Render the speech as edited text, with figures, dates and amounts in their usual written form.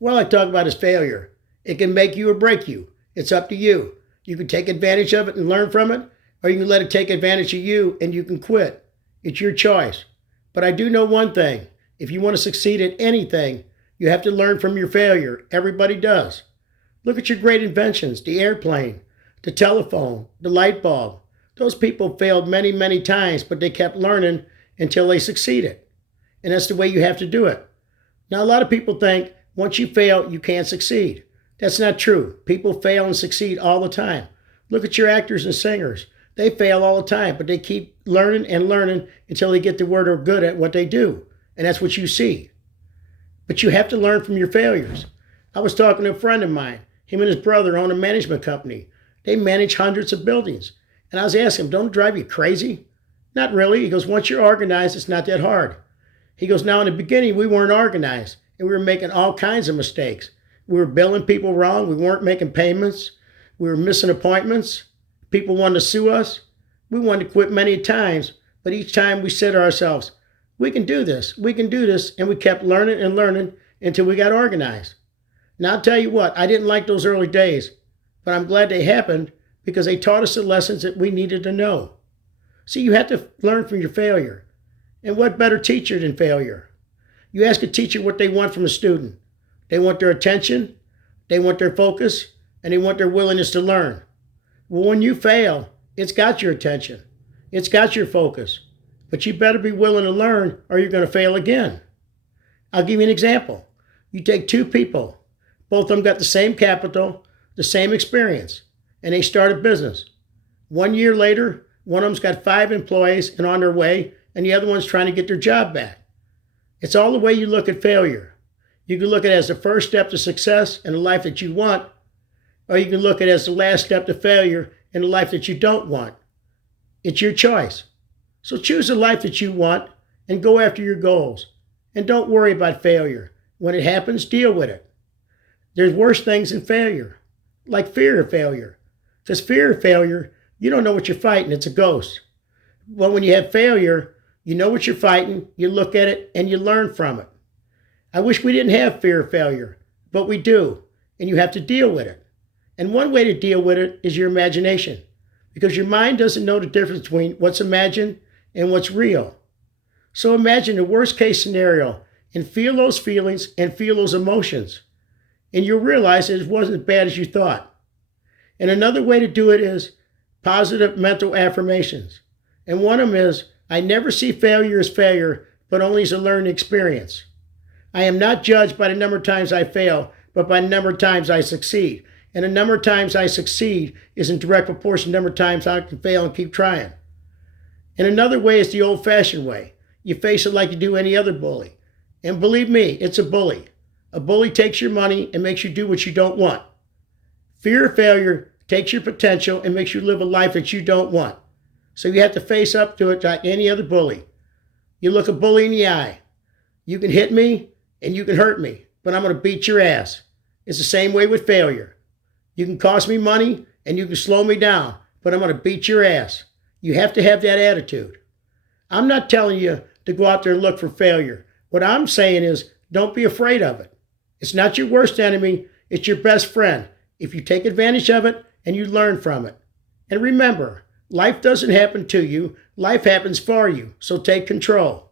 Well, I talk about is failure. It can make you or break you. It's up to you. You can take advantage of it and learn from it, or you can let it take advantage of you and you can quit. It's your choice. But I do know one thing. If you want to succeed at anything, you have to learn from your failure. Everybody does. Look at your great inventions, the airplane, the telephone, the light bulb. Those people failed many, many times, but they kept learning until they succeeded. And that's the way you have to do it. Now, a lot of people think once you fail, you can't succeed. That's not true. People fail and succeed all the time. Look at your actors and singers. They fail all the time, but they keep learning and learning until they get to where they're good at what they do. And that's what you see. But you have to learn from your failures. I was talking to a friend of mine. Him and his brother own a management company. They manage hundreds of buildings. And I was asking him, don't it drive you crazy? Not really. He goes, once you're organized, it's not that hard. He goes, now in the beginning, we weren't organized and we were making all kinds of mistakes. We were billing people wrong. We weren't making payments. We were missing appointments. People wanted to sue us. We wanted to quit many times, but each time we said to ourselves, we can do this. We can do this. And we kept learning and learning until we got organized. Now, I'll tell you what, I didn't like those early days, but I'm glad they happened because they taught us the lessons that we needed to know. See, you have to learn from your failure. And what better teacher than failure? You ask a teacher what they want from a student. They want their attention, they want their focus, and they want their willingness to learn. Well, when you fail, it's got your attention. It's got your focus. But you better be willing to learn or you're going to fail again. I'll give you an example. You take two people. Both of them got the same capital, the same experience, and they start a business. 1 year later, one of them's got 5 employees and on their way, and the other one's trying to get their job back. It's all the way you look at failure. You can look at it as the first step to success and the life that you want, or you can look at it as the last step to failure and the life that you don't want. It's your choice. So choose the life that you want and go after your goals. And don't worry about failure. When it happens, deal with it. There's worse things than failure, like fear of failure. Because fear of failure, you don't know what you're fighting. It's a ghost. Well, when you have failure, you know what you're fighting, you look at it, and you learn from it. I wish we didn't have fear of failure, but we do, and you have to deal with it. And one way to deal with it is your imagination, because your mind doesn't know the difference between what's imagined and what's real. So imagine the worst case scenario and feel those feelings and feel those emotions, and you'll realize that it wasn't as bad as you thought. And another way to do it is positive mental affirmations. And one of them is, I never see failure as failure, but only as a learning experience. I am not judged by the number of times I fail, but by the number of times I succeed. And the number of times I succeed is in direct proportion to the number of times I can fail and keep trying. And another way is the old-fashioned way. You face it like you do any other bully. And believe me, it's a bully. A bully takes your money and makes you do what you don't want. Fear of failure takes your potential and makes you live a life that you don't want. So you have to face up to it like any other bully. You look a bully in the eye. You can hit me and you can hurt me, but I'm going to beat your ass. It's the same way with failure. You can cost me money and you can slow me down, but I'm going to beat your ass. You have to have that attitude. I'm not telling you to go out there and look for failure. What I'm saying is don't be afraid of it. It's not your worst enemy. It's your best friend if you take advantage of it and you learn from it. And remember, life doesn't happen to you. Life happens for you. So take control.